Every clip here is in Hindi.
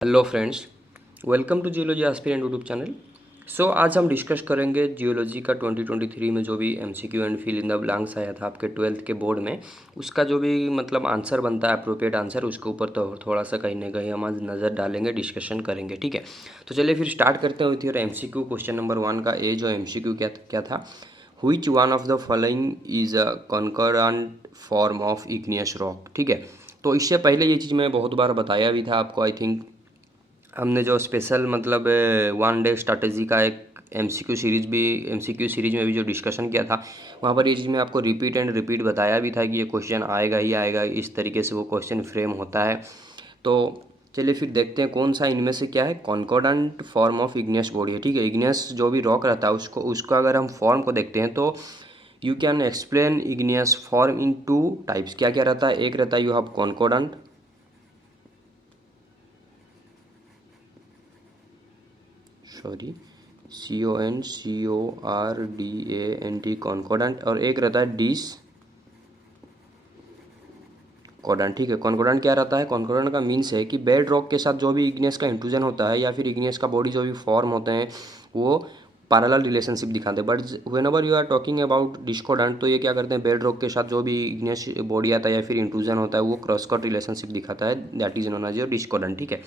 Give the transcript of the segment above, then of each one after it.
Hello friends, welcome to geology aspirant YouTube channel. आज हम डिस्कस करेंगे जियोलॉजी का 2023 में जो भी MCQ and fill in the blanks आया था आपके 12th के बोर्ड में, उसका जो भी मतलब आंसर बनता है अप्रोप्रिएट आंसर, उसके ऊपर तो थोड़ा सा कहीं ना कहीं हम आज नज़र डालेंगे, डिस्कशन करेंगे। ठीक है, तो चलिए फिर स्टार्ट करते हैं with your MCQ. Question number 1 का ए जो एमसीक्यू क्या था, which one of the following is a concurrent form of igneous rock. ठीक है, तो इससे पहले ये चीज़ मैं बहुत बार बताया भी था आपको। आई थिंक हमने जो स्पेशल मतलब 1 डे स्ट्रैटेजी का एक एमसीक्यू सीरीज में भी जो डिस्कशन किया था, वहाँ पर ये चीज़ मैं आपको रिपीट एंड रिपीट बताया भी था कि ये क्वेश्चन आएगा ही आएगा, इस तरीके से वो क्वेश्चन फ्रेम होता है। तो चलिए फिर देखते हैं कौन सा इनमें से क्या है concordant form of igneous body है। ठीक है, इग्नियस जो भी रॉक रहता है उसको अगर हम फॉर्म को देखते हैं तो you can explain igneous form in 2 types. क्या क्या रहता है, एक रहता है you have concordant, sorry CONCORDANT कॉन्कोडेंट, और एक रहता है डिस कॉर्डेंट। ठीक है, कॉन्कोडेंट क्या रहता है, कॉन्कोडेंट का मीन्स है कि बेड रॉक के साथ जो भी इग्नियस का इंट्रूजन होता है या फिर इग्नियस का बॉडी जो भी फॉर्म होते हैं वो पैरेलल रिलेशनशिप दिखाते हैं। But whenever you are talking about discordant तो ये क्या करते हैं, बेड रॉक के साथ जो भी इग्नियस बॉडी आता है या फिर इंट्रूजन होता है वो क्रॉस कट रिलेशनशिप दिखाता है, that is known as your discordant. ठीक है,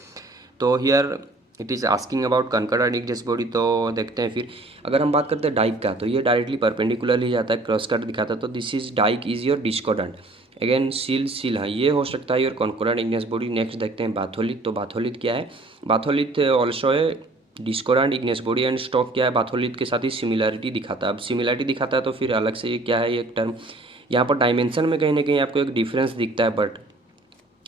तो here it is asking about concordant igneous body. तो देखते हैं फिर अगर हम बात करते हैं डाइक का, तो ये डायरेक्टली परपेंडिकुलरली जाता है, क्रॉस कट दिखाता है, तो this is dyke is your discordant. Again sill हाँ ये हो सकता है your concordant igneous body. Next देखते हैं बाथोलिथ। तो बाथोलिथ क्या है, बाथोलिथ ऑल्सो है discordant igneous body and stock क्या है, बाथोलिथ के साथ ही सिमिलरिटी दिखाता है। अब सिमिलरिटी दिखाता है तो फिर अलग से ये क्या है, ये एक टर्म यहाँ पर डायमेंशन में कहीं ना कहीं आपको एक डिफरेंस दिखता है, बट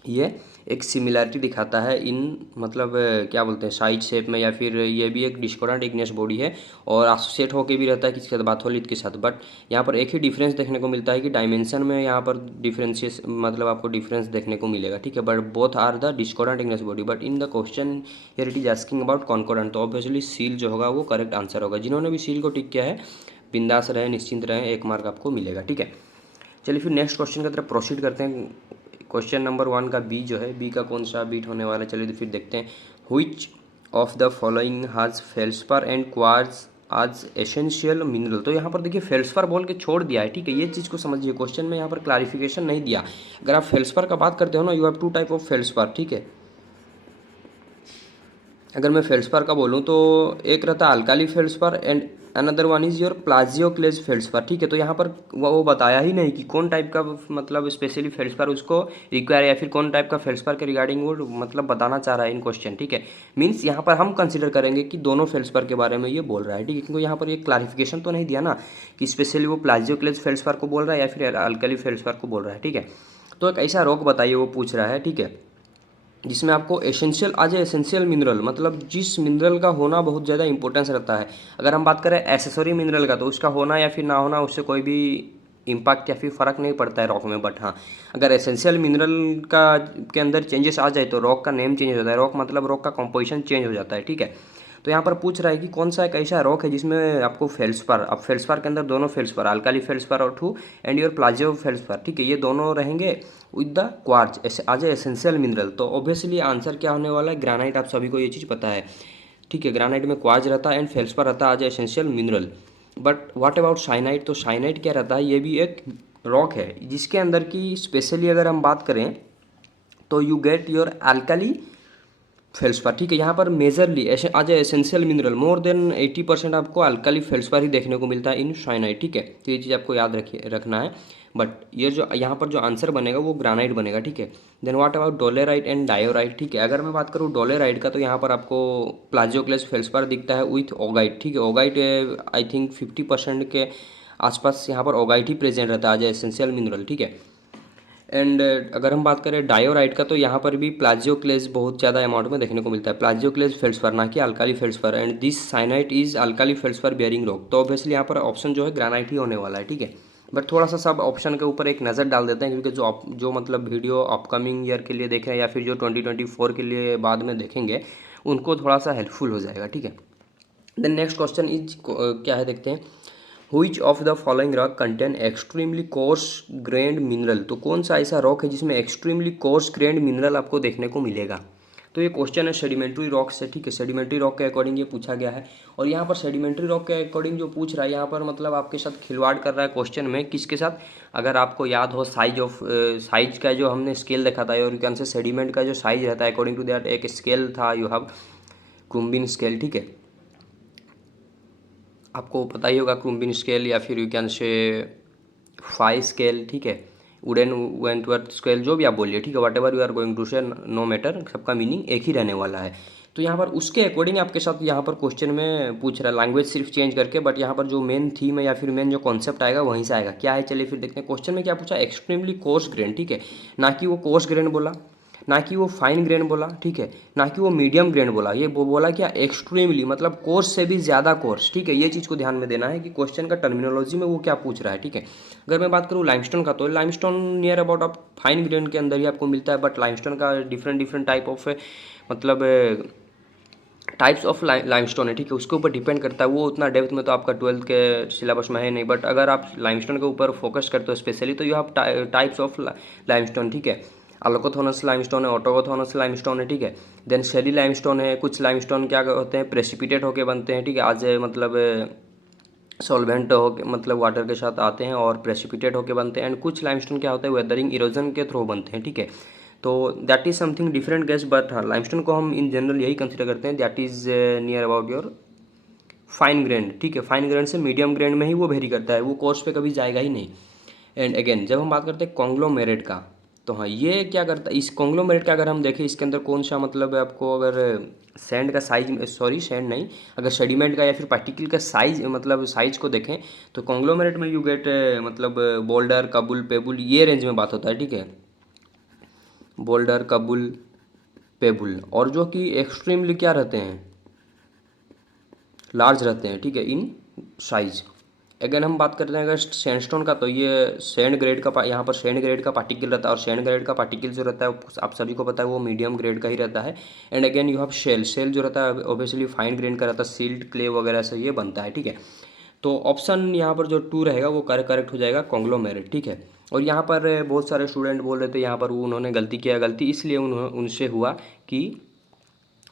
ये एक सिमिलैरिटी दिखाता है इन मतलब क्या बोलते हैं साइज शेप में, या फिर ये भी एक डिस्कॉर्डेंट इग्नियस बॉडी है और एसोसिएट होकर भी रहता है किसके साथ, बाथोलिथ के साथ। बट यहाँ पर एक ही डिफरेंस देखने को मिलता है कि डायमेंशन में यहाँ पर डिफरेंशियस मतलब आपको डिफरेंस देखने को मिलेगा। ठीक है, but both are the discordant igneous body, but in the question here it is asking about concordant, तो ऑब्वियसली सील जो होगा वो करेक्ट आंसर होगा। जिन्होंने भी सील को टिक किया है बिंदास रहे, निश्चिंत रहे, 1 मार्क आपको मिलेगा। ठीक है, चलिए फिर नेक्स्ट क्वेश्चन की तरफ प्रोसीड करते हैं। क्वेश्चन नंबर 1 का बी जो है, बी का कौन सा बीट होने वाला है, चलिए तो फिर देखते हैं। Which of the following has feldspar and quartz आज एसेंशियल मिनरल। तो यहाँ पर देखिए फेल्सपर बोल के छोड़ दिया है। ठीक है, ये चीज़ को समझिए, क्वेश्चन में यहाँ पर क्लैरिफिकेशन नहीं दिया। अगर आप फेल्सपर का बात करते हो ना, you have 2 type of feldspar. ठीक है, अगर मैं फेल्सपर का बोलूँ तो एक रहता है alkali feldspar and another one is your plagioclase feldspar. ठीक है, तो यहाँ पर वो बताया ही नहीं कि कौन टाइप का मतलब स्पेशली फेल्सपर उसको रिक्वायर या फिर कौन टाइप का फेल्सपर के रिगार्डिंग वो मतलब बताना चाह रहा है इन क्वेश्चन। ठीक है, मीन्स यहाँ पर हम कंसिडर करेंगे कि दोनों फेल्सपर के बारे में ये बोल रहा है। ठीक है, क्योंकि यहाँ पर ये क्लैरिफिकेशन तो नहीं दिया ना कि स्पेशली वो प्लाजियोक्लेज फेल्सपर को बोल रहा है या फिर अल्काली फेल्सपर को बोल रहा है। ठीक है, तो एक ऐसा रॉक बताइए वो पूछ रहा है। ठीक है, जिसमें आपको एसेंशियल आज एसेंशियल मिनरल मतलब जिस मिनरल का होना बहुत ज़्यादा इंपॉर्टेंस रहता है। अगर हम बात करें एसेसरी मिनरल का तो उसका होना या फिर ना होना उससे कोई भी इम्पैक्ट या फिर फ़र्क नहीं पड़ता है रॉक में। बट हाँ, अगर एसेंशियल मिनरल का के अंदर चेंजेस आ जाए तो रॉक का नेम चेंज हो जाता है, रॉक मतलब रॉक का कंपोजिशन चेंज हो जाता है। ठीक है, तो यहाँ पर पूछ रहा है कि कौन सा एक ऐसा रॉक है जिसमें आपको फेल्सपर, अब फेल्सपर के अंदर दोनों फेल्सपर अल्काली फेल्सपर और टू एंड योर प्लाजियो फेल्सपर। ठीक है, ये दोनों रहेंगे विद द क्वार्ट्ज आज ए एसेंशियल मिनरल। तो ऑब्वियसली आंसर क्या होने वाला है, ग्रेनाइट। आप सभी को ये चीज़ पता है। ठीक है, ग्रेनाइट में क्वार्ट्ज रहता है एंड फेल्सपर रहता है as essential mineral. But what about syenite, तो साइनाइट क्या रहता है, ये भी एक रॉक है जिसके अंदर की स्पेशली अगर हम बात करें तो you get your alkali feldspar. ठीक है, यहाँ पर मेजरली ऐसे आज एसेंशियल मिनरल मोर देन 80% आपको अल्काली फेल्सपर ही देखने को मिलता है इन साइनाइट। ठीक है, तो ये चीज़ आपको याद रखना है। बट ये जो यहाँ पर जो आंसर बनेगा वो ग्रानाइट बनेगा। ठीक है, then what about dolerite and diorite. ठीक है, अगर मैं बात करूँ डोलेराइट का तो यहाँ पर आपको प्लाजियोक्लेस फेल्सपर दिखता है विथ ओगाइट। ठीक है, ओगाइट आई थिंक 50% के आसपास यहाँ पर ओगाइट ही प्रेजेंट रहता है आज एसेंशियल मिनरल। ठीक है, एंड अगर हम बात करें डायोराइट का तो यहाँ पर भी प्लाजियोक्लेज बहुत ज़्यादा अमाउंट में देखने को मिलता है, प्लाजियोक्लेज फेल्सपर ना कि alkali feldspar, and this syenite is alkali feldspar bearing rock. तो ऑब्वियसली यहाँ पर ऑप्शन जो है ग्रेनाइट ही होने वाला है। ठीक है, बट थोड़ा सा सब ऑप्शन के ऊपर एक नज़र डाल देते हैं क्योंकि जो मतलब वीडियो अपकमिंग ईयर के लिए देख रहे हैं या फिर जो 2024 के लिए बाद में देखेंगे उनको थोड़ा सा हेल्पफुल हो जाएगा। ठीक है, देन नेक्स्ट क्वेश्चन इज क्या है देखते हैं। Which of the following rock contain extremely course grand mineral. तो कौन सा ऐसा रॉक है जिसमें एक्सट्रीमली कोर्स ग्रेन्ड मिनरल आपको देखने को मिलेगा। तो ये क्वेश्चन है सेडिमेंट्री रॉक से, ठीक है। सेडिमेंट्री रॉक के अकॉर्डिंग ये पूछा गया है। और यहाँ पर सेडिमेंट्री रॉक के अकॉर्डिंग जो पूछ रहा है यहाँ पर मतलब आपके साथ खिलवाड़ कर रहा है क्वेश्चन में, किसके साथ, अगर आपको याद हो साइज का जो हमने स्केल देखा था, और यू कैन से सेडिमेंट का जो साइज रहता है अकॉर्डिंग टू दैट एक स्केल था, यू हैव क्रुम्बिन स्केल, ठीक है। आपको पता ही होगा क्रुम्बिन स्केल या फिर you can say phi scale, ठीक है, वुडन वेंटवर्थ स्केल, जो भी आप बोलिए, ठीक है, whatever you are going to say, no matter, सबका मीनिंग एक ही रहने वाला है। तो यहाँ पर उसके अकॉर्डिंग आपके साथ यहाँ पर क्वेश्चन में पूछ रहा है, लैंग्वेज सिर्फ चेंज करके, बट यहाँ पर जो मेन थीम है या फिर मेन जो कॉन्सेप्ट आएगा वहीं से आएगा। क्या है, चलिए फिर देखते हैं। क्वेश्चन में क्या पूछा, एक्सट्रीमली कोर्स ग्रेन, ठीक है, ना कि वो कोर्स ग्रेन बोला, ना कि वो फाइन ग्रेन बोला, ठीक है, ना कि वो मीडियम ग्रेन बोला, ये वो बोला क्या, एक्सट्रीमली, मतलब कोर्स से भी ज़्यादा कोर्स, ठीक है। ये चीज़ को ध्यान में देना है कि क्वेश्चन का टर्मिनोलॉजी में वो क्या पूछ रहा है, ठीक है। अगर मैं बात करूँ लाइमस्टोन का, तो लाइमस्टोन नियर अबाउट आप फाइन ग्रेन के अंदर ही आपको मिलता है, बट लाइमस्टोन का डिफरेंट डिफरेंट टाइप ऑफ मतलब टाइप्स ऑफ लाइमस्टोन है, ठीक है, उसके ऊपर डिपेंड करता है। वो उतना डेप्थ में तो आपका 12th के सिलेबस में है नहीं, बट अगर आप लाइमस्टोन के ऊपर फोकस करते हो स्पेशली, तो you have types of limestone, ठीक है। अलोकोथोनस लाइमस्टोन है, ऑटोकोथोनस लाइमस्टोन है, ठीक है। देन शेली लाइमस्टोन है। कुछ लाइमस्टोन क्या होते हैं, प्रेसिपिटेट होके बनते हैं, ठीक है, आज मतलब सॉल्वेंट हो मतलब वाटर के साथ आते हैं और प्रेसिपिटेट होके बनते हैं। एंड कुछ लाइमस्टोन क्या होता है, वेदरिंग इरोजन के थ्रू बनते हैं, ठीक है। तो that is something different gas, but हाँ लाइमस्टोन को हम इन जनरल यही कंसिडर करते हैं, that is near about your fine grain, ठीक है। फाइन ग्रेन से मीडियम ग्रेन में ही वो वेरी करता है, वो कोर्स पे कभी जाएगा ही नहीं। एंड अगेन जब हम बात करते हैं कॉन्ग्लोमेरेट का, तो हाँ ये क्या करता है, इस कॉन्ग्लोमेरेट का अगर हम देखें, इसके अंदर कौन सा मतलब है, आपको अगर सैंड का साइज, सॉरी सैंड नहीं, अगर सेडिमेंट का या फिर पार्टिकल का साइज, मतलब साइज को देखें, तो कॉन्ग्लोमेरेट में यू गेट मतलब बोल्डर, कबुल, पेबुल, ये रेंज में बात होता है, ठीक है, बोल्डर, कबुल, पेबुल, और जो कि एक्सट्रीमली क्या रहते हैं, लार्ज रहते हैं, ठीक है, इन साइज। अगर हम बात करते हैं अगर सैंडस्टोन का, तो ये सैंड ग्रेड का यहाँ पर सैंड ग्रेड का पार्टिकल रहता है, और सैंड ग्रेड का पार्टिकल जो रहता है आप सभी को पता है वो मीडियम ग्रेड का ही रहता है। And again you have shale, shale जो रहता है ऑब्वियसली फाइन ग्रेन का रहता है, सिल्ट, क्ले वगैरह से ये बनता है, ठीक है। तो ऑप्शन यहाँ पर जो 2 रहेगा वो करेक्ट हो जाएगा, कॉन्ग्लोमेरेट, ठीक है। और यहाँ पर बहुत सारे स्टूडेंट बोल रहे थे यहाँ पर उन्होंने गलती किया, गलती इसलिए उनसे हुआ कि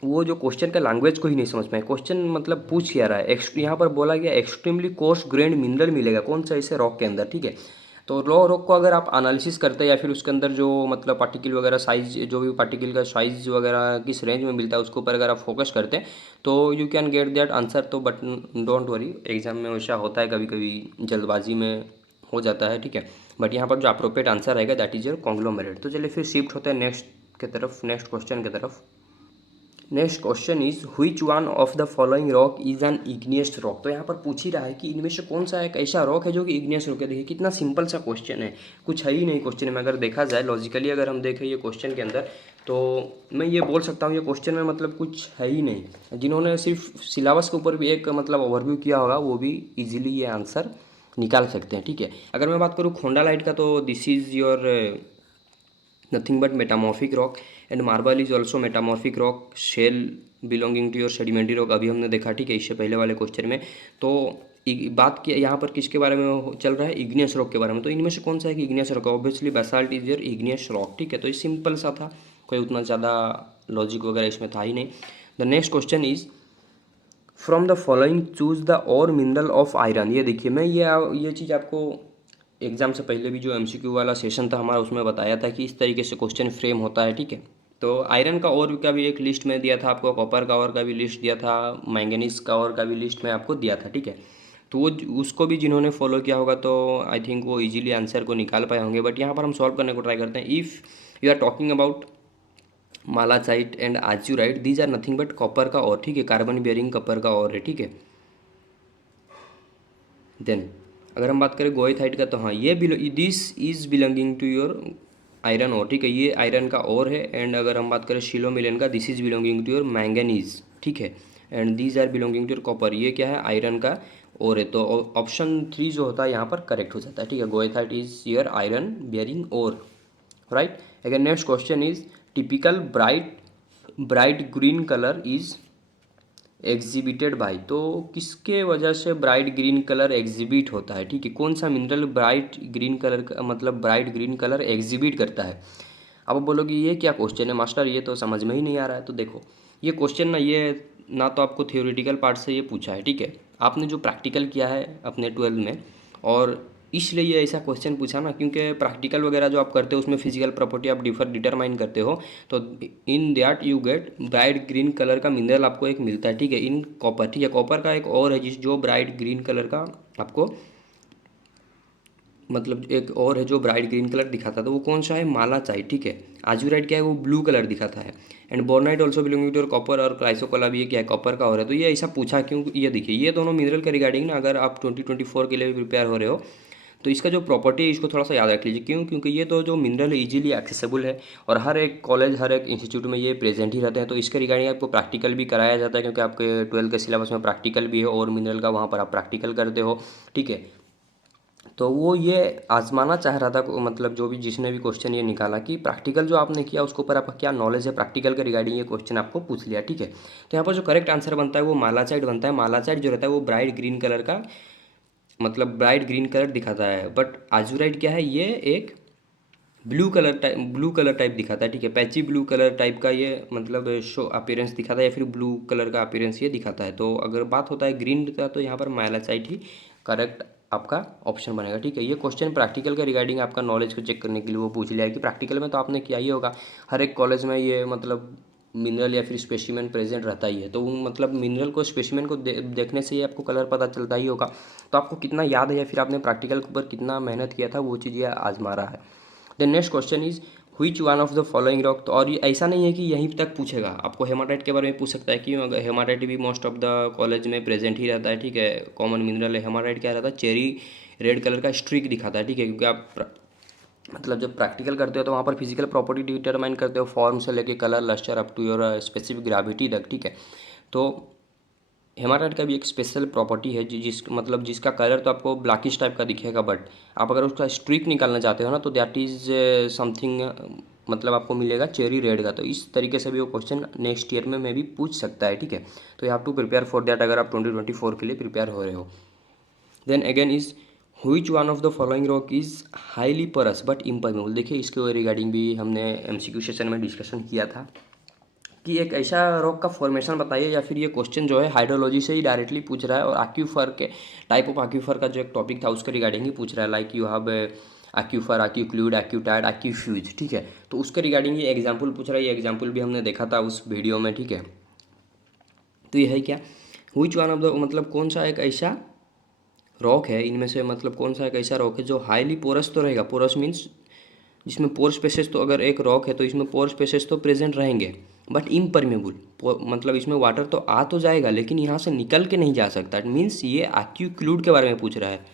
वो जो क्वेश्चन का लैंग्वेज को ही नहीं समझ पाए। क्वेश्चन मतलब पूछ क्या रहा है, यहाँ पर बोला गया एक्सट्रीमली कोर्स ग्रेन्ड मिनरल मिलेगा, कौन सा, इसे रॉक के अंदर, ठीक है। तो रॉक को अगर आप एनालिसिस करते हैं या फिर उसके अंदर जो मतलब पार्टिकल वगैरह साइज, जो भी पार्टिकल का साइज वगैरह किस रेंज में मिलता है उसके ऊपर अगर आप फोकस करते हैं तो you can get that answer. तो बट डोंट वरी, एग्जाम में वैसा होता है, कभी कभी जल्दबाजी में हो जाता है, ठीक है। बट यहाँ पर जो अप्रोप्रिएट आंसर रहेगा दैट इज योर कॉन्ग्लोमेरेट। तो चलिए फिर शिफ्ट होते हैं नेक्स्ट की तरफ, नेक्स्ट क्वेश्चन की तरफ। Next question is which one of the following rock is an igneous rock. तो यहाँ पर पूछ ही रहा है कि इनमें से कौन सा एक ऐसा रॉक है जो कि इग्नियस रॉक है। देखिए कितना सिंपल सा क्वेश्चन है, कुछ है ही नहीं क्वेश्चन में। अगर देखा जाए लॉजिकली, अगर हम देखें ये क्वेश्चन के अंदर, तो मैं ये बोल सकता हूँ ये क्वेश्चन में मतलब कुछ है ही नहीं। जिन्होंने सिर्फ सिलेबस के ऊपर भी एक मतलब ओवरव्यू किया होगा वो भी इजीली ये आंसर निकाल सकते हैं, ठीक है। अगर मैं बात करूँ खोंडालाइट का, तो this is your nothing but metamorphic rock, and marble is also metamorphic rock, shale belonging to your sedimentary rock, अभी हमने देखा, ठीक है, इससे पहले वाले क्वेश्चन में। तो बात की यहाँ पर किसके बारे में चल रहा है, इग्नियस रॉक के बारे में। तो इनमें से कौन सा है कि igneous rock, obviously basalt is your igneous rock, ठीक है। तो ये सिंपल सा था, कोई उतना ज़्यादा लॉजिक वगैरह इसमें था ही नहीं। The next question is from the following choose the ore mineral of iron. ये देखिए मैं ये चीज़ आपको एग्जाम से पहले भी जो एमसीक्यू वाला सेशन था हमारा उसमें बताया था कि इस तरीके से क्वेश्चन फ्रेम होता है, ठीक है। तो आयरन का और का भी एक लिस्ट में दिया था आपको, कॉपर का और का भी लिस्ट दिया था, मैंगनीज का और का भी लिस्ट में आपको दिया था, ठीक है। तो वो उसको भी जिन्होंने फॉलो किया होगा तो आई थिंक वो इजीली आंसर को निकाल पाए होंगे। बट यहाँ पर हम सॉल्व करने को ट्राई करते हैं। If you are talking about malachite and azurite, these are nothing but copper का और, ठीक है, कार्बन बियरिंग कॉपर का और है, ठीक है। देन अगर हम बात करें गोएथाइट का, तो हाँ ये this is belonging to your iron ore, ठीक है, ये आयरन का और है। एंड अगर हम बात करें शिलोमिलन का, this is belonging to your manganese, ठीक है। And these are belonging to your copper, ये क्या है, आयरन का और है। तो ऑप्शन 3 जो होता है यहाँ पर करेक्ट हो जाता है, ठीक है। गोएथाइट इज योर आयरन बियरिंग और, right. Again next question is typical bright green colour is exhibited by. तो किसके वजह से ब्राइट ग्रीन कलर एग्जिबिट होता है, ठीक है, कौन सा मिनरल ब्राइट ग्रीन कलर का मतलब ब्राइट ग्रीन कलर एग्जिबिट करता है। अब आप बोलोगे ये क्या क्वेश्चन है मास्टर, ये तो समझ में ही नहीं आ रहा है। तो देखो ये क्वेश्चन ना तो आपको थियोरेटिकल पार्ट से ये पूछा है, ठीक है, आपने जो प्रैक्टिकल किया है अपने 12 में, और इसलिए ये ऐसा क्वेश्चन पूछा ना, क्योंकि प्रैक्टिकल वगैरह जो आप करते हो उसमें फिजिकल प्रॉपर्टी आप डिटरमाइन करते हो, तो in that you get bright green colour का मिनरल आपको एक मिलता है, ठीक है, इन कॉपर, ठीक है। कॉपर का एक और है जो ब्राइट ग्रीन कलर का आपको मतलब एक और है जो ब्राइट ग्रीन कलर दिखाता था, वो कौन सा है, मालाचाइट, ठीक है। आजुराइट क्या है, वो ब्लू कलर दिखाता है। And bornite also belonging to copper, और क्राइसोकोला भी ये क्या है, कॉपर का हो रहा है। तो ये ऐसा पूछा क्यों, ये देखिए ये दोनों मिनरल के रिगार्डिंग ना, अगर आप 2024 के लिए भी प्रिपेयर हो रहे हो तो इसका जो प्रॉपर्टी है इसको थोड़ा सा याद रख लीजिए। क्यों, क्योंकि ये तो जो मिनरल है इजीली एक्सेसिबल है, और हर एक कॉलेज हर एक इंस्टीट्यूट में ये प्रेजेंट ही रहते हैं। तो इसके रिगार्डिंग आपको प्रैक्टिकल भी कराया जाता है, क्योंकि आपके 12 के सिलेबस में प्रैक्टिकल भी है, और मिनरल का वहाँ पर आप प्रैक्टिकल करते हो, ठीक है। तो वो ये आजमाना चाह रहा था मतलब जो भी जिसने भी क्वेश्चन ये निकाला कि प्रैक्टिकल जो आपने किया उसके ऊपर आपका क्या नॉलेज है, प्रैक्टिकल के रिगार्डिंग ये क्वेश्चन आपको पूछ लिया, ठीक है। तो यहाँ पर जो करेक्ट आंसर बनता है वो मालाचाइट बनता है। मालाचाइट जो रहता है वो ब्राइट ग्रीन कलर का मतलब ब्राइट ग्रीन कलर दिखाता है, बट आजुराइट क्या है, ये एक ब्लू कलर टाइप दिखाता है, ठीक है, पैची ब्लू कलर टाइप का ये मतलब शो अपीयरेंस दिखाता है, या फिर ब्लू कलर का अपीयरेंस ये दिखाता है। तो अगर बात होता है ग्रीन का तो यहाँ पर माइलासाइट ही करेक्ट आपका ऑप्शन बनेगा, ठीक है। ये क्वेश्चन प्रैक्टिकल के रिगार्डिंग आपका नॉलेज को चेक करने के लिए वो पूछ लिया है कि प्रैक्टिकल में तो आपने किया ही होगा, हर एक कॉलेज में ये मतलब मिनरल या फिर स्पेसिमेन प्रेजेंट रहता ही है। तो वो मतलब मिनरल को स्पेसिमेन को देखने से ही आपको कलर पता चलता ही होगा। तो आपको कितना याद है या फिर आपने प्रैक्टिकल के ऊपर कितना मेहनत किया था, वो चीज़ ये आजमा रहा है। The next question is which one of the following rock. तो और ये ऐसा नहीं है कि यहीं तक पूछेगा, आपको हेमाटाइट के बारे में पूछ सकता है, क्यों, अगर हेमाटाइट भी मोस्ट ऑफ द कॉलेज में प्रेजेंट ही रहता है, ठीक है, कॉमन मिनरल है। हेमाटाइट क्या रहता है, चेरी रेड कलर का स्ट्रिक दिखाता है, ठीक है, क्योंकि आप मतलब जब प्रैक्टिकल करते हो तो वहाँ पर फिजिकल प्रॉपर्टी डिटरमाइन करते हो, फॉर्म से लेके colour lustre up to your specific gravity तक, ठीक है। तो हेमाटाइट का भी एक स्पेशल प्रॉपर्टी है मतलब जिसका कलर तो आपको ब्लैकिश टाइप का दिखेगा, बट आप अगर उसका स्ट्रीक निकालना चाहते हो ना तो दैट इज़ समथिंग मतलब आपको मिलेगा चेरी रेड का। तो इस तरीके से भी वो क्वेश्चन नेक्स्ट ईयर में भी पूछ सकता है, ठीक है। तो you have to prepare for that अगर आप 2024 के लिए प्रिपेयर हो रहे हो। Then again is which one of the following rock is highly porous but impermeable. देखिए इसके रिगार्डिंग भी हमने एमसीक्यू सेशन में डिस्कशन किया था कि एक ऐसा रॉक का फॉर्मेशन बताइए, या फिर ये क्वेश्चन जो है हाइड्रोलॉजी से ही डायरेक्टली पूछ रहा है, और एक्यूफर के टाइप ऑफ एक्यूफर का जो एक टॉपिक था उसके रिगार्डिंग ही पूछ रहा है, लाइक यू हैव एक्यूफर, एक्यूक्लूड, एक्यूटाइड, एक्यूफ्यूज, ठीक है। तो उसके रिगार्डिंग ये एग्जाम्पल पूछ रहा है, ये एग्जाम्पल भी हमने देखा था उस वीडियो में, ठीक है। तो ये है क्या, व्हिच वन ऑफ द मतलब कौन सा एक ऐसा रॉक है इनमें से, मतलब कौन सा एक ऐसा रॉक है जो हाईली पोरस तो रहेगा, पोरस मीन्स जिसमें पोर स्पेसेस, तो अगर एक रॉक है तो इसमें पोर स्पेसेस तो प्रेजेंट रहेंगे, बट इम्परमेबल, मतलब इसमें वाटर तो आ तो जाएगा लेकिन यहाँ से निकल के नहीं जा सकता। इट मीन्स ये एक्यूक्लूड के बारे में पूछ रहा है।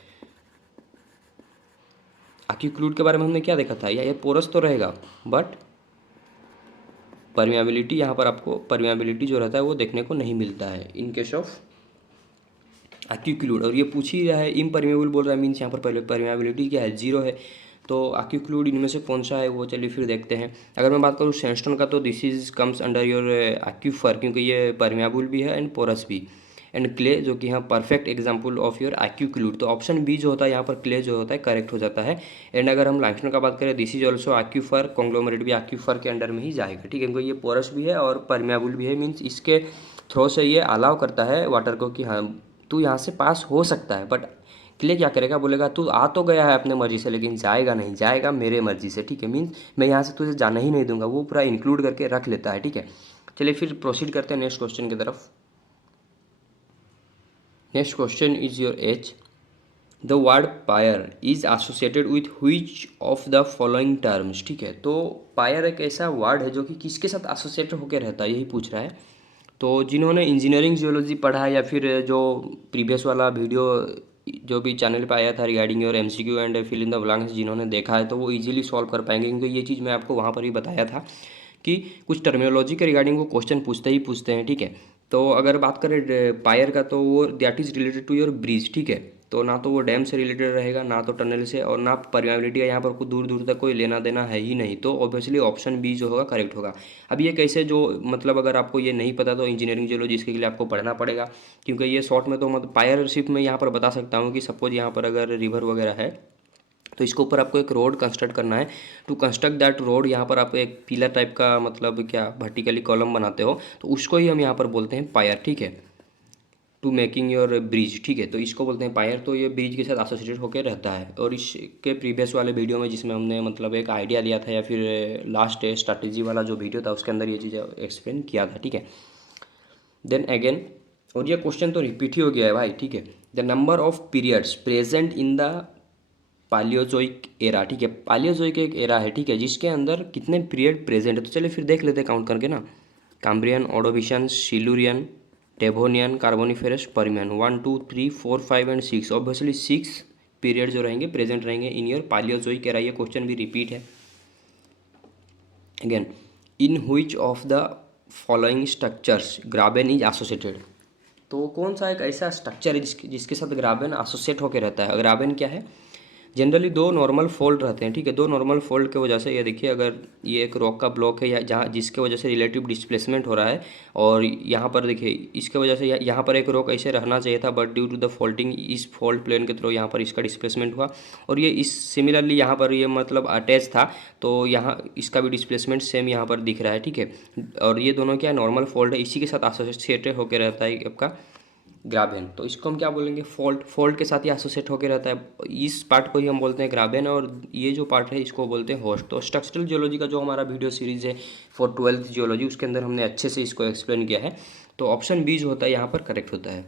एक्यूक्लूड के बारे में हमने क्या देखा था, ये पोरस तो रहेगा बट परमियाबिलिटी, यहाँ पर आपको परमियाबिलिटी जो रहता है वो देखने को नहीं मिलता है इन केस ऑफ एक्यूक्लूड। और ये पूछ ही रहा है इम्परमेबल बोल रहा है, मीन्स यहाँ पर पहले परमियाबिलिटी क्या है, जीरो है। तो एक्यूक्लूड इनमें से कौन सा है वो चलिए फिर देखते हैं। अगर मैं बात करूँ सैंडस्टोन का तो this is comes under your aquifer, क्योंकि ये परमियाबल भी है एंड पोरस भी। एंड क्ले जो कि यहाँ परफेक्ट एग्जाम्पल ऑफ योर एक्यूक्लूड, तो ऑप्शन बी जो होता है यहाँ पर क्ले जो होता है करेक्ट हो जाता है। एंड अगर हम लाइमस्टोन का बात करें this is also aquifer, conglomerate भी एक्यूफर के अंडर में ही जाएगा, ठीक है, क्योंकि ये पोरस भी है और परमियाबल भी है, मीन्स इसके थ्रो से ये अलाउ करता है वाटर को कि हाँ तू यहाँ से पास हो सकता है। बट क्ले क्या करेगा, बोलेगा तू आ तो गया है अपने मर्जी से लेकिन जाएगा नहीं, जाएगा मेरे मर्जी से, ठीक है, मीन्स मैं यहाँ से तुझे जाना ही नहीं दूंगा, वो पूरा इंक्लूड करके रख लेता है, ठीक है। चलिए फिर प्रोसीड करते हैं नेक्स्ट क्वेश्चन की तरफ। Next question is your H. The word pier is associated with which of the following terms, ठीक है। तो पायर एक ऐसा वर्ड है जो कि किसके साथ एसोसिएटेड होकर रहता है, यही पूछ रहा है। तो जिन्होंने इंजीनियरिंग जियोलॉजी पढ़ा है, या फिर जो प्रीवियस वाला वीडियो जो भी चैनल पे आया था regarding your MCQ and fill in the blanks, जिन्होंने देखा है तो वो इजीली सॉल्व कर पाएंगे, क्योंकि ये चीज़ मैं आपको वहाँ पर ही बताया था कि कुछ टर्मिनोलॉजी के रिगार्डिंग वो क्वेश्चन पूछते ही पूछते हैं, ठीक है। तो अगर बात करें पायर का तो वो that is related to your bridge, ठीक है। तो ना तो वो डैम से रिलेटेड रहेगा, ना तो टनल से, और ना परमेबिलिटी का यहाँ पर दूर दूर तक कोई लेना देना है ही नहीं। तो ऑब्वियसली ऑप्शन बी जो होगा करेक्ट होगा। अब ये कैसे, जो मतलब अगर आपको ये नहीं पता तो इंजीनियरिंग जियोलॉजी इसके लिए आपको पढ़ना पड़ेगा, क्योंकि ये शॉर्ट में तो मतलब पायर शिप में यहाँ पर बता सकता हूँ कि सपोज यहाँ पर अगर रिवर वगैरह है तो इसके ऊपर आपको एक रोड कंस्ट्रक्ट करना है। टू कंस्ट्रक्ट दैट रोड, यहाँ पर आप एक पिलर टाइप का मतलब क्या वर्टिकली कॉलम बनाते हो, तो उसको ही हम यहाँ पर बोलते हैं पायर, ठीक है। टू मेकिंग योर ब्रिज, ठीक है, तो इसको बोलते हैं पायर। तो ये ब्रिज के साथ एसोसिएटेड होकर रहता है। और इसके प्रीवियस वाले वीडियो में जिसमें हमने मतलब एक आइडिया दिया था या फिर लास्ट स्ट्रैटेजी वाला जो वीडियो था उसके अंदर ये चीज़ें एक्सप्लेन किया था, ठीक है। देन अगेन, और ये क्वेश्चन तो रिपीट ही हो गया है भाई, ठीक है। The number of periods present in the Palaeozoic era, ठीक है। पालियोजोइक एक एरा है, ठीक है, जिसके अंदर कितने पीरियड प्रेजेंट है। तो चलिए फिर देख लेते हैं काउंट करके ना। Cambrian, Ordovician, Silurian, Devonian, Carboniferous, Permian. 1 2 3 4 5 and 6, obviously 6 period जो रहेंगे प्रेजेंट रहेंगे इन योर पालियोजोइक एरा। ये क्वेश्चन भी रिपीट है। Again, in which of the following structures graben is associated. तो कौन सा एक ऐसा स्ट्रक्चर है जिसके साथ ग्राबेन एसोसिएट होकर रहता है। ग्राबेन क्या है, जनरली दो नॉर्मल फोल्ड रहते हैं, ठीक है। दो नॉर्मल फोल्ड की वजह से ये देखिए, अगर ये एक रॉक का ब्लॉक है या जहाँ जिसके वजह से रिलेटिव डिस्प्लेसमेंट हो रहा है, और यहाँ पर देखिए इसके वजह से यहाँ पर एक रॉक ऐसे रहना चाहिए था, but due to the folding इस फोल्ड प्लेन के थ्रू यहाँ पर इसका डिस्प्लेसमेंट हुआ, और ये इस सिमिलरली यहाँ पर ये मतलब अटैच था, तो यहाँ इसका भी डिस्प्लेसमेंट सेम यहाँ पर दिख रहा है, ठीक है। और ये दोनों क्या नॉर्मल फोल्ड है, इसी के साथ एसोसिएटेड होकर रहता है आपका ग्राबेन। तो इसको हम क्या बोलेंगे, फोल्ड के साथ ही एसोसिएट होकर रहता है। इस पार्ट को ही हम बोलते हैं ग्राबेन, और ये जो पार्ट है इसको बोलते हैं होस्ट। तो स्ट्रक्चरल जियोलॉजी का जो हमारा वीडियो सीरीज है फॉर 12th जियोलॉजी, उसके अंदर हमने अच्छे से इसको एक्सप्लेन किया है। तो ऑप्शन बी जो होता है यहाँ पर करेक्ट होता है।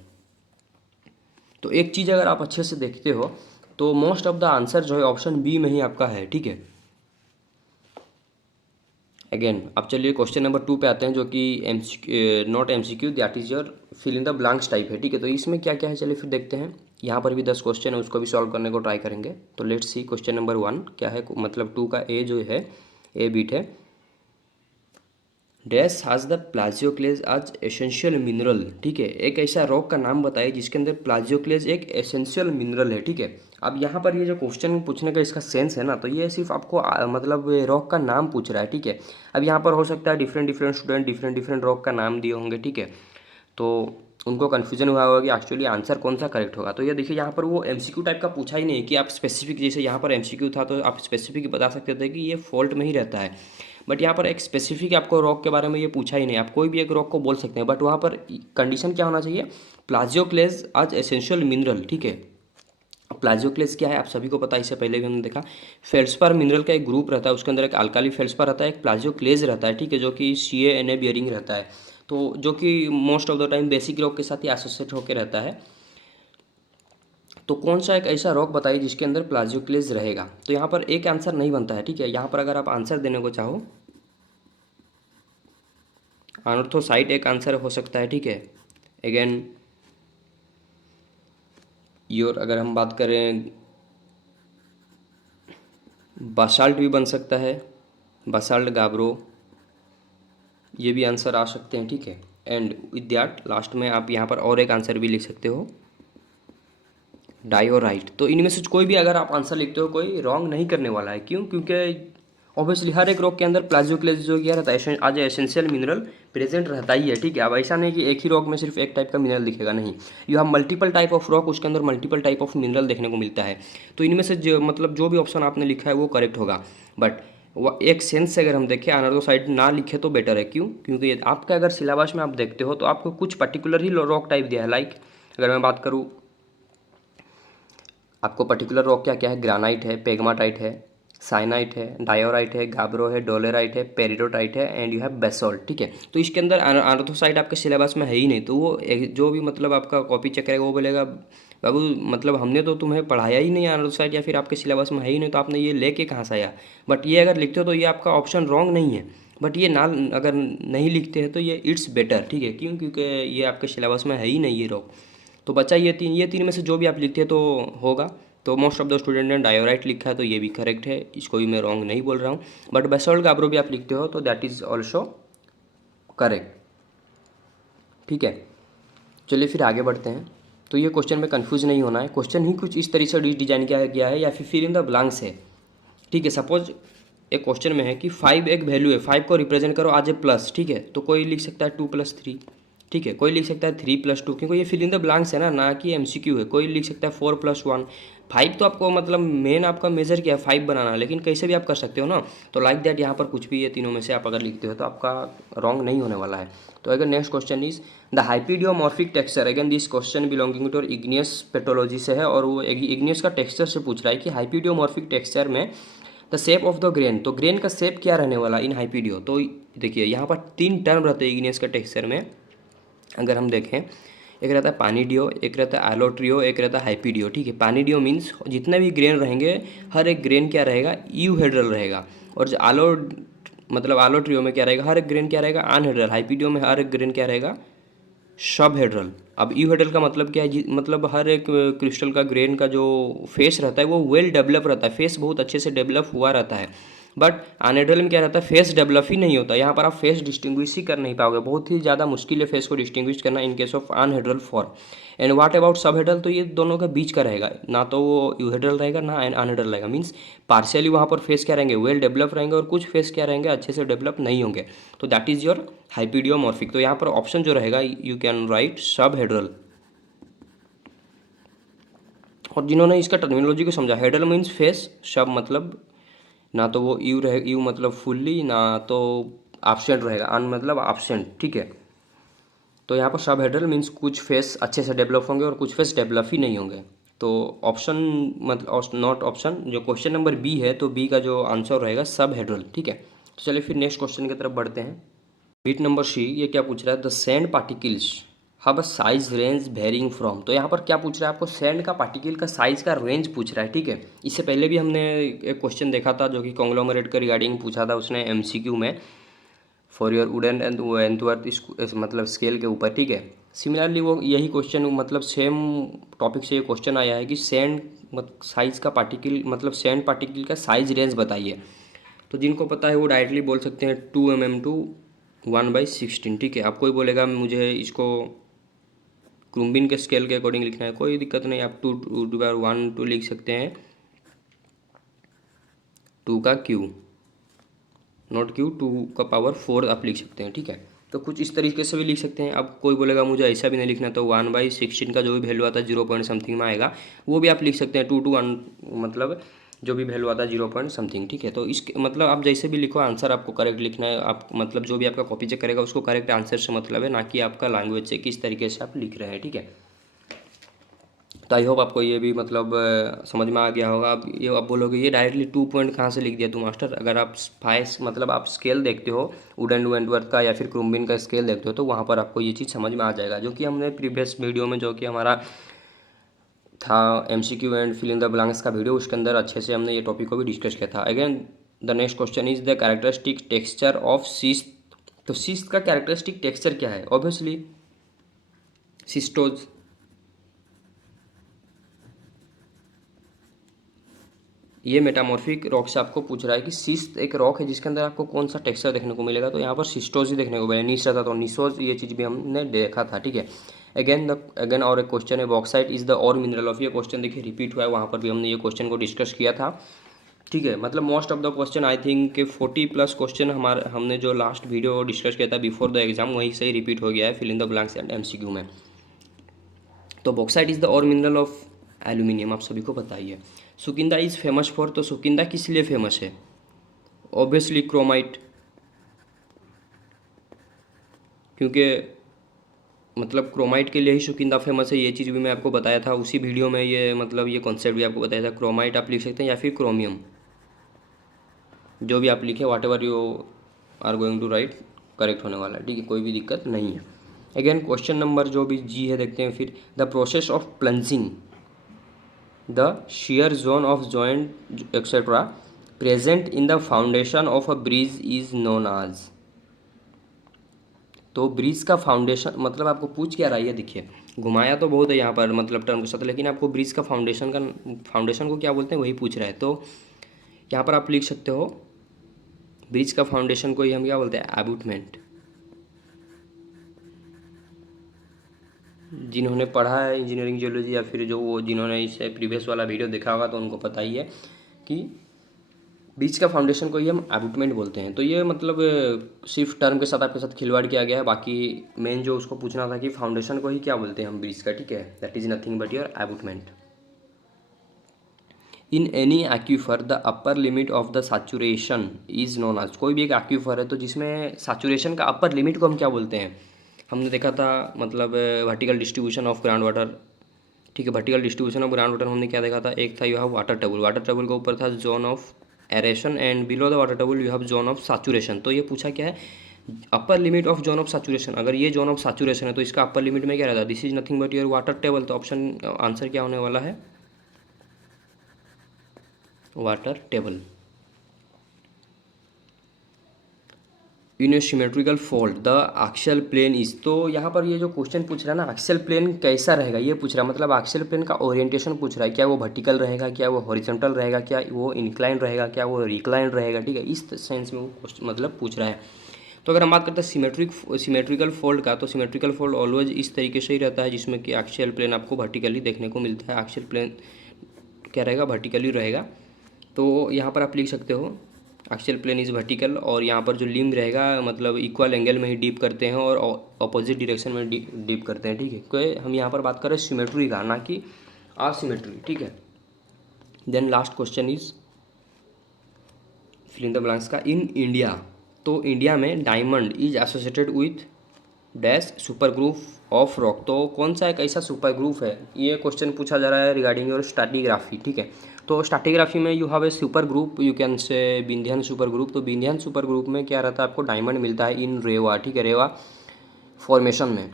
तो एक चीज़ अगर आप अच्छे से देखते हो तो मोस्ट ऑफ द आंसर जो है ऑप्शन बी में ही आपका है, ठीक है। अगेन, अब चलिए क्वेश्चन नंबर 2 पे आते हैं, जो कि not MCQ, that is your fill in the blanks type है, ठीक है। तो इसमें क्या क्या है चलिए फिर देखते हैं। यहाँ पर भी 10 क्वेश्चन है, उसको भी सॉल्व करने को ट्राई करेंगे। तो लेट्स सी क्वेश्चन नंबर 1 क्या है, मतलब 2 का ए जो है, ए बीट है। डैश हैज़ द प्लाजियोक्लेज आज एसेंशियल मिनरल, ठीक है। एक ऐसा रॉक का नाम बताइए जिसके अंदर प्लाजियोक्लेज एक एसेंशियल मिनरल है, ठीक है। अब यहाँ पर ये जो क्वेश्चन पूछने का इसका सेंस है ना, तो ये सिर्फ आपको मतलब रॉक का नाम पूछ रहा है, ठीक है। अब यहाँ पर हो सकता है डिफरेंट स्टूडेंट डिफरेंट रॉक का नाम दिए होंगे, ठीक है। तो उनको कन्फ्यूजन हुआ होगा कि एक्चुअली आंसर कौन सा करेक्ट होगा। तो ये देखिए यहाँ पर वो एमसीक्यू टाइप का पूछा ही नहीं कि आप स्पेसिफिक, जैसे यहाँ पर एमसीक्यू था तो आप स्पेसिफिक बता सकते थे कि ये फॉल्ट में ही रहता है, बट यहाँ पर एक स्पेसिफिक आपको रॉक के बारे में ये पूछा ही नहीं। आप कोई भी एक रॉक को बोल सकते हैं, बट वहाँ पर कंडीशन क्या होना चाहिए, प्लाजियोक्लेज आज एसेंशियल मिनरल, ठीक है। प्लाजियोक्लेज क्या है आप सभी को पता है, इससे पहले भी हमने देखा। फेल्सपार मिनरल का एक ग्रुप रहता है, उसके अंदर एक अल्काली फेल्सपार रहता है, एक प्लाजियोक्लेज रहता है, ठीक है, जो कि CaNa बियरिंग रहता है। तो जो कि most of the time basic rock के साथ ही एसोसिएट होकर रहता है। तो कौन सा एक ऐसा रॉक बताइए जिसके अंदर प्लाजियोक्लेज रहेगा। तो यहाँ पर एक आंसर नहीं बनता है, ठीक है। यहाँ पर अगर आप आंसर देने को चाहो, अनर्थोसाइट एक आंसर हो सकता है, ठीक है। अगेन योर, अगर हम बात करें, बासाल्ट भी बन सकता है, बासाल्ट गाब्रो, ये भी आंसर आ सकते हैं, ठीक है। एंड विद दैट लास्ट में आप यहाँ पर और एक आंसर भी लिख सकते हो, डायोराइट। तो इनमें से कोई भी अगर आप आंसर लिखते हो कोई रॉन्ग नहीं करने वाला है। क्यों? क्योंकि ऑब्वियसली हर एक रॉक के अंदर प्लाजियोक्लेज जो क्या रहता है, आज एसेंशियल मिनरल प्रेजेंट रहता ही है, ठीक है। अब ऐसा नहीं कि एक ही रॉक में सिर्फ एक टाइप का मिनरल दिखेगा, नहीं। You have multiple type of rock, उसके अंदर मल्टीपल टाइप ऑफ मिनरल देखने को मिलता है। तो इनमें से जो मतलब जो भी ऑप्शन आपने लिखा है वो करेक्ट होगा, बट वो एक सेंस से अगर हम देखें अनदर साइड ना लिखे तो बेटर है। क्यों? क्योंकि आपका अगर सिलेबस में आप देखते हो तो आपको कुछ पर्टिकुलर ही रॉक टाइप दिया है। लाइक अगर मैं बात करूँ, आपको पर्टिकुलर रॉक क्या क्या है, ग्रानाइट है, पेगमाटाइट है, साइनाइट है, डायोराइट है, गाब्रो है, डोलेराइट है, पेरिडोटाइट है, एंड यू हैव बेसोल्ट, ठीक है। तो इसके अंदर आर्थोसाइट आपके सिलेबस में है ही नहीं, तो वो जो भी मतलब आपका कॉपी चेक करेगा वो बोलेगा बाबू मतलब हमने तो तुम्हें पढ़ाया ही नहीं आर्थोसाइट, या फिर आपके सिलेबस में है ही नहीं, तो आपने ये लेके कहाँ से आया। बट ये अगर लिखते हो तो ये आपका ऑप्शन रॉन्ग नहीं है, बट ये ना अगर नहीं लिखते हैं तो ये इट्स बेटर, ठीक है। क्यों? क्योंकि ये आपके सिलेबस में है ही नहीं ये रॉक। तो बच्चा ये तीन में से जो भी आप लिखते हैं तो होगा। तो मोस्ट ऑफ द स्टूडेंट ने डायोराइट लिखा है, तो ये भी करेक्ट है, इसको भी मैं रॉन्ग नहीं बोल रहा हूँ। बट बेसोल्ट गाब्रो भी आप लिखते हो तो दैट इज़ ऑल्सो करेक्ट, ठीक है। चलिए फिर आगे बढ़ते हैं। तो ये क्वेश्चन में कंफ्यूज नहीं होना है, क्वेश्चन ही कुछ इस तरीके से डिजाइन किया गया है, या फिर फिल इन द ब्लैंक्स है, ठीक है। सपोज एक क्वेश्चन में है कि 5 एक वैल्यू है, 5 को रिप्रेजेंट करो आज ए प्लस, ठीक है। तो कोई लिख सकता है 2 + 3, ठीक है। कोई लिख सकता है 3+2, क्योंकि ये फिल इन द ब्लैंक्स है ना कि MCQ है। कोई लिख सकता है 4+1। 5 तो आपको मतलब मेन आपका मेजर क्या है 5 बनाना, लेकिन कैसे भी आप कर सकते हो ना। तो लाइक दैट यहाँ पर कुछ भी ये तीनों में से आप अगर लिखते हो तो आपका रॉन्ग नहीं होने वाला है। तो अगर next question is the hypidiomorphic texture. Again this question belonging to igneous petrology से है, और वो इग्नियस का टेक्सचर से पूछ रहा है कि हाइपीडियोमॉर्फिक टेक्सचर में the shape of the grain, तो ग्रेन का शेप क्या रहने वाला इन हाइपीडियो। तो देखिए यहाँ पर 3 टर्म रहते हैं इग्नियस का टेक्सचर में। अगर हम देखें, एक रहता है पानीडियो, एक रहता है एलोट्रियो, एक रहता है हाइपीडियो। ठीक है। पानीडियो मीन्स जितने भी ग्रेन रहेंगे हर एक ग्रेन क्या रहेगा यूहेड्रल रहेगा, और जो मतलब एलोट्रियो में क्या रहेगा हर एक ग्रेन क्या रहेगा अनहेड्रल। हाइपीडियो में हर एक ग्रेन क्या रहेगा सब हेड्रल। अब यूहेड्रल का मतलब क्या है मतलब हर एक क्रिस्टल का ग्रेन का जो फेस रहता है वो वेल डेवलप रहता है, फेस बहुत अच्छे से डेवलप हुआ रहता है। बट अनहेड्रल में क्या रहता है फेस डेवलप ही नहीं होता। यहाँ पर आप फेस डिस्टिंग्विश ही कर नहीं पाओगे, बहुत ही ज़्यादा मुश्किल है फेस को डिस्टिंग्विश करना in case of anhedral form. And what about subhedral, तो ये दोनों के बीच का रहेगा, ना तो वो यूहेड्रल रहेगा ना अनहेड्रल रहेगा। मीन्स पार्शियली वहाँ पर फेस क्या रहेंगे वेल डेवलप रहेंगे, और कुछ फेस क्या रहेंगे अच्छे से डेवलप नहीं होंगे। तो दैट इज योर हाइपीडियोमॉर्फिक। तो यहाँ पर ऑप्शन जो रहेगा यू कैन राइट सब हेड्रल। और जिन्होंने इसका टर्मिनोलॉजी को समझा, हेड्रल मीन्स फेस, सब मतलब ना तो वो यू रहे यू मतलब फुल्ली, ना तो एब्सेंट रहेगा, अन मतलब एब्सेंट। ठीक है। तो यहाँ पर सब हेड्रल मीन्स कुछ फेस अच्छे से डेवलप होंगे और कुछ फेस डेवलप ही नहीं होंगे। तो ऑप्शन मतलब नॉट ऑप्शन, जो क्वेश्चन नंबर बी है, तो बी का जो आंसर रहेगा सब हेड्रल। ठीक है। तो चलिए फिर नेक्स्ट क्वेश्चन की तरफ बढ़ते हैं। बीट नंबर सी, ये क्या पूछ रहा है, the sand particles have a size range varying from. तो यहाँ पर क्या पूछ रहा है आपको, सैंड का पार्टिकल का साइज का रेंज पूछ रहा है। ठीक है। इससे पहले भी हमने एक क्वेश्चन देखा था जो कि कॉन्ग्लोमरेट के रिगार्डिंग पूछा था उसने MCQ में, फॉर योर वुडन एंड एंथवर्थ मतलब स्केल के ऊपर। ठीक है। सिमिलरली वो यही क्वेश्चन मतलब सेम टॉपिक से ये क्वेश्चन आया है कि सैंड साइज का पार्टिकल मतलब सैंड पार्टिकल का साइज रेंज बताइए। तो जिनको पता है वो डायरेक्टली बोल सकते हैं 2 mm टू 1/16। ठीक है। आप कोई बोलेगा मुझे इसको क्रूम्बिन के स्केल के अकॉर्डिंग लिखना है, कोई दिक्कत नहीं, आप 2 लिख सकते हैं, 2 का क्यू, नॉट क्यू, 2 का पावर 4 आप लिख सकते हैं। ठीक है। तो कुछ इस तरीके से भी लिख सकते हैं। अब कोई बोलेगा मुझे ऐसा भी नहीं लिखना, तो 1/16 का जो भी वैल्यू आता है 0 पॉइंट समथिंग में आएगा, वो भी आप लिख सकते हैं 2 to 1 मतलब जो भी वैल्यू आता है 0 पॉइंट समथिंग। ठीक है। तो इसके मतलब आप जैसे भी लिखो आंसर आपको करेक्ट लिखना है। आप मतलब जो भी आपका कॉपी चेक करेगा उसको करेक्ट आंसर से मतलब है, ना कि आपका लैंग्वेज से किस तरीके से आप लिख रहे हैं। ठीक है। तो आई होप आपको ये भी मतलब समझ में आ गया होगा। आप ये आप बोलोगे ये डायरेक्टली 2 पॉइंट कहाँ से लिख दिया तू मास्टर। अगर आप फाइस मतलब आप स्केल देखते हो वुडन वेंटवर्थ का या फिर क्रूम्बिन का स्केल देखते हो, तो वहाँ पर आपको ये चीज़ समझ में आ जाएगा, जो कि हमने प्रीवियस वीडियो में जो कि हमारा था MCQ and fill in the blanks का वीडियो, उसके अंदर अच्छे से हमने ये टॉपिक को भी डिस्कस किया था। Again the next question is the characteristic texture of cyst. तो सीस्ट का कैरेक्टरिस्टिक टेक्सचर क्या है, ऑब्वियसली सिस्टोज। ये मेटामॉर्फिक रॉक से आपको पूछ रहा है कि सिस्ट एक रॉक है जिसके अंदर आपको कौन सा टेक्सचर देखने को मिलेगा, तो यहाँ पर सिस्टोज ही देखने को मिलेगा, नीस रहता तो निसोज, ये चीज़ भी हमने देखा था। ठीक है। अगेन और एक क्वेश्चन है bauxite is the ore mineral of. ये क्वेश्चन देखिए रिपीट हुआ है, वहाँ पर भी हमने ये क्वेश्चन को डिस्कस किया था। ठीक है। मतलब most of the question I think कि 40+ क्वेश्चन हमने जो लास्ट वीडियो डिस्कस किया था बिफोर द एग्जाम वहीं से ही रिपीट हो गया है fill in the blanks and MCQ में। तो bauxite is the ore mineral of aluminium, आप सभी को पता ही है। सुकिंदा इज फेमस फॉर, तो सुकिंदा किस लिए फेमस है, ऑब्वियसली क्रोमाइट, क्योंकि मतलब क्रोमाइट के लिए ही सुकिंदा फेमस है। ये चीज़ भी मैं आपको बताया था उसी वीडियो में, ये मतलब ये कॉन्सेप्ट भी आपको बताया था। क्रोमाइट आप लिख सकते हैं या फिर क्रोमियम, जो भी आप लिखें whatever you are going to write correct होने वाला है। ठीक है। कोई भी दिक्कत नहीं है। अगेन क्वेश्चन नंबर जो भी जी है देखते हैं फिर, the process of plunging the shear zone of joint etc present in the foundation of a bridge is known as। तो ब्रिज का फाउंडेशन मतलब आपको पूछ क्या रहा है, देखिए घुमाया तो बहुत है यहाँ पर मतलब टर्म के साथ, लेकिन आपको ब्रिज का फाउंडेशन को क्या बोलते हैं वही पूछ रहा है। तो यहाँ पर आप लिख सकते हो ब्रिज का फाउंडेशन को ही हम क्या बोलते हैं एबूटमेंट। जिन्होंने पढ़ा है इंजीनियरिंग जियोलॉजी या फिर जो वो जिन्होंने इससे प्रीवियस वाला वीडियो देखा होगा तो उनको पता ही है कि बीच का फाउंडेशन को ही हम अबूटमेंट बोलते हैं। तो ये मतलब सिर्फ टर्म के साथ आपके साथ खिलवाड़ किया गया है, बाकी मेन जो उसको पूछना था कि फाउंडेशन को ही क्या बोलते हैं हम बीच का, ठीक है, that is nothing but your abutment. In any aquifer the upper limit of the saturation is known as, कोई भी एक एक्यूफर है तो जिसमें सैचुरेशन का अपर लिमिट को हम क्या बोलते हैं, हमने देखा था मतलब vertical distribution of ground water, ठीक है, vertical distribution of ground water हमने क्या देखा था, एक था you have water table, water table के ऊपर था zone of aeration and below the water table you have zone of saturation. तो ये पूछा क्या है, अपर limit of zone of saturation, अगर ये जोन ऑफ सैचुरेशन है तो इसका अपर लिमिट में क्या रहता है, this is nothing but your water table. तो ऑप्शन आंसर क्या होने वाला है, water table. In symmetrical fold the axial plane is, तो यहाँ पर ये जो क्वेश्चन पूछ रहा है ना, एक्सियल प्लेन कैसा रहेगा ये पूछ रहा है, मतलब एक्सियल प्लेन का ओरिएंटेशन पूछ रहा है, क्या वो वर्टिकल रहेगा, क्या वो हॉरिजॉन्टल रहेगा, क्या वो इंक्लाइन रहेगा, क्या वो रिक्लाइन रहेगा, ठीक है, इस सेंस में वो मतलब पूछ रहा है। तो अगर हम बात करते हैं सिमेट्रिकल फोल्ड का, तो सिमेट्रिकल फोल्ड ऑलवेज इस तरीके से ही रहता है जिसमें कि एक्सियल प्लेन आपको वर्टिकली देखने को मिलता है, एक्सियल प्लेन क्या रहेगा, वर्टिकली रहेगा। तो यहाँ पर आप लिख सकते हो एक्सियल प्लेन इज़ वर्टिकल, और यहाँ पर जो लिम्ब रहेगा मतलब इक्वल एंगल में ही डीप करते हैं और अपोजिट डायरेक्शन में डीप करते हैं, ठीक है, क्योंकि हम यहाँ पर बात कर रहे हैं सिमेट्री का, ना कि असिमेट्री, ठीक है। Then last question is fill in the blanks का, इन इंडिया, तो इंडिया में diamond is associated with dash super group of rock, तो कौन सा एक ऐसा सुपर ग्रुप है, ये क्वेश्चन पूछा जा रहा है रिगार्डिंग योर स्ट्रैटिग्राफी, ठीक है। तो स्ट्रैटिग्राफी में you have a super group, you can से विंध्यन सुपर ग्रुप, तो विंध्यन सुपर ग्रुप में क्या रहता है, आपको डायमंड मिलता है इन रेवा, ठीक है, रेवा फॉर्मेशन में,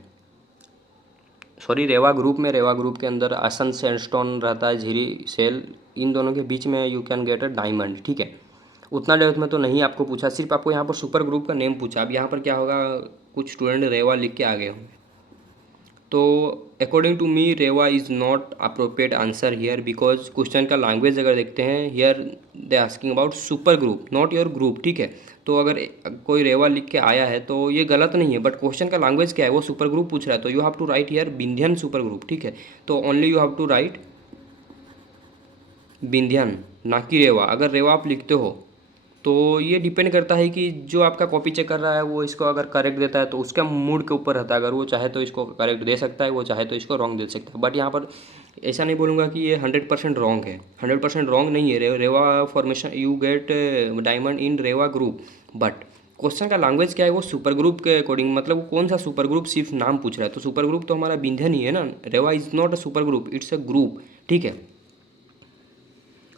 सॉरी रेवा ग्रुप में, रेवा ग्रुप के अंदर असन सैंडस्टोन रहता है, झिरी सेल, इन दोनों के बीच में you can get a diamond, ठीक है। उतना डेप्थ में तो नहीं आपको पूछा, सिर्फ आपको यहाँ पर सुपर ग्रुप का नेम पूछा। अब यहाँ पर क्या होगा, कुछ स्टूडेंट रेवा लिख के आ गए होंगे, तो according to me Rewa is not appropriate answer here, because question का लैंग्वेज अगर देखते हैं here they asking about super group not your group, ठीक है। तो अगर कोई रेवा लिख के आया है तो ये गलत नहीं है, बट क्वेश्चन का लैंग्वेज क्या है, वो सुपर ग्रुप पूछ रहा है, तो you have to write here Vindhyan super group, ठीक है। तो only you have to write Vindhyan, ना कि रेवा। अगर रेवा आप लिखते हो तो ये डिपेंड करता है कि जो आपका कॉपी चेक कर रहा है वो इसको अगर करेक्ट देता है तो उसका मूड के ऊपर रहता है, अगर वो चाहे तो इसको करेक्ट दे सकता है, वो चाहे तो इसको रॉन्ग दे सकता है। बट यहाँ पर ऐसा नहीं बोलूँगा कि ये 100% रॉन्ग है, 100% रॉन्ग नहीं है। Rewa formation you get diamond in Rewa group, but question का लैंग्वेज क्या है, वो सुपर ग्रुप के अकॉर्डिंग, मतलब वो कौन सा सुपर ग्रुप सिर्फ नाम पूछ रहा है, तो सुपर ग्रुप तो हमारा विंध्यन ही है ना, Rewa is not a super group, it's a group, ठीक है।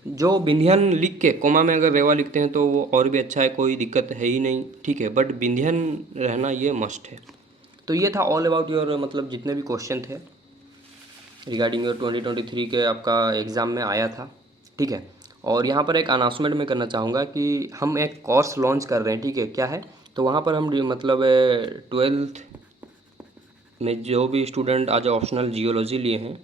जो विंध्यन लिख के कोमा में अगर रेवा लिखते हैं तो वो और भी अच्छा है, कोई दिक्कत है ही नहीं, ठीक है, बट विंध्यन रहना ये मस्ट है। तो ये था ऑल अबाउट योर मतलब जितने भी क्वेश्चन थे रिगार्डिंग योर 2023 के आपका एग्ज़ाम में आया था, ठीक है। और यहाँ पर एक अनाउंसमेंट मैं करना चाहूँगा कि हम एक कोर्स लॉन्च कर रहे हैं, ठीक है, क्या है, तो वहाँ पर हम मतलब 12th में जो भी स्टूडेंट आज ऑप्शनल जियोलॉजी लिए हैं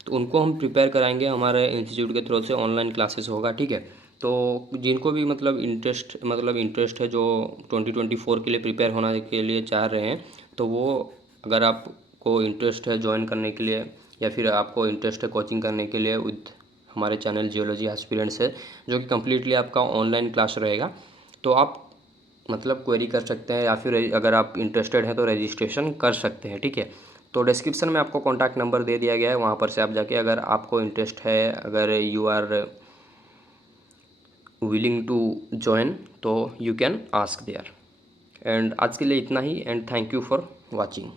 तो उनको हम प्रिपेयर कराएंगे, हमारे इंस्टीट्यूट के थ्रू से ऑनलाइन क्लासेस होगा, ठीक है। तो जिनको भी मतलब इंटरेस्ट है, जो 2024 के लिए प्रिपेयर होने के लिए चाह रहे हैं, तो वो अगर आपको इंटरेस्ट है ज्वाइन करने के लिए या फिर आपको इंटरेस्ट है कोचिंग करने के लिए विद हमारे चैनल जियोलॉजी एस्पिरेंट्स है, जो कि कम्प्लीटली आपका ऑनलाइन क्लास रहेगा, तो आप मतलब क्वेरी कर सकते हैं या फिर अगर आप इंटरेस्टेड हैं तो रजिस्ट्रेशन कर सकते हैं, ठीक है। तो डिस्क्रिप्शन में आपको कॉन्टैक्ट नंबर दे दिया गया है, वहाँ पर से आप जाके अगर आपको इंटरेस्ट है, अगर you are willing to join तो you can ask there. And आज के लिए इतना ही, and thank you for watching.